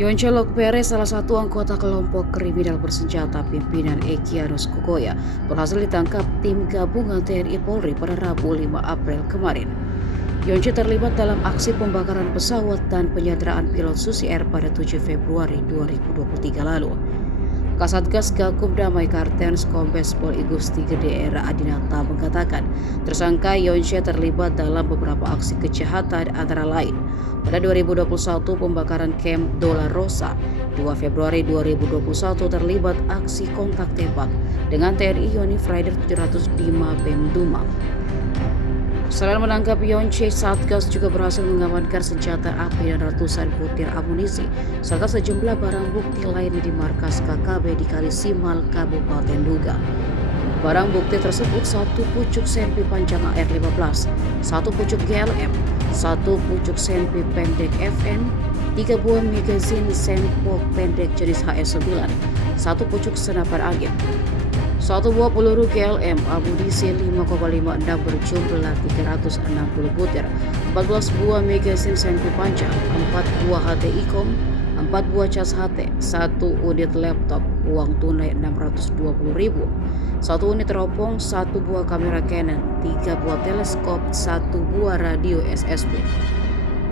Yonce Lokpere, salah satu anggota kelompok kriminal bersenjata pimpinan Egyanus Kokoya, berhasil ditangkap tim gabungan TNI Polri pada Rabu 5 April kemarin. Yonce terlibat dalam aksi pembakaran pesawat dan penyanderaan pilot Susi Air pada 7 Februari 2023 lalu. Kasatgas Gakum Damai Kartens Kombes Pol Igusti Gede Era Adinata mengatakan tersangka Yonce terlibat dalam beberapa aksi kejahatan antara lain pada 2021 pembakaran Camp Dola Rosa, 2 Februari 2021 terlibat aksi kontak tembak dengan TNI Yonif Rider 705 Pem Dumang. Selain menangkap Yonce, Satgas juga berhasil mengamankan senjata api dan ratusan butir amunisi, serta sejumlah barang bukti lain di markas KKB di Kalisimal, Kabupaten Duga. Barang bukti tersebut satu pucuk senpi panjang AR-15, satu pucuk GLM, satu pucuk senpi pendek FN, 3 buah magazin sempok pendek jenis HS9, satu pucuk senapan angin, satu buah peluru GLM amunisi 5,56 berjumlah 360 butir, 14 buah magazin senpi panjang, 4 buah HT-ICOM, 4 buah cas HT, 1 unit laptop, uang tunai 620.000, 1 unit teropong, 1 buah kamera Canon, 3 buah teleskop, 1 buah radio SSB.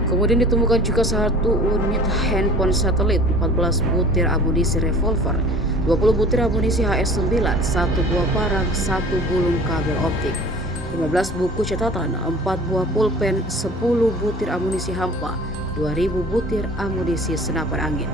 Kemudian ditemukan juga 1 unit handphone satelit, 14 butir amunisi revolver, 20 butir amunisi HS9, 1 buah parang, 1 gulung kabel optik, 15 buku catatan, 4 buah pulpen, 10 butir amunisi hampa, 2000 butir amunisi senapan angin.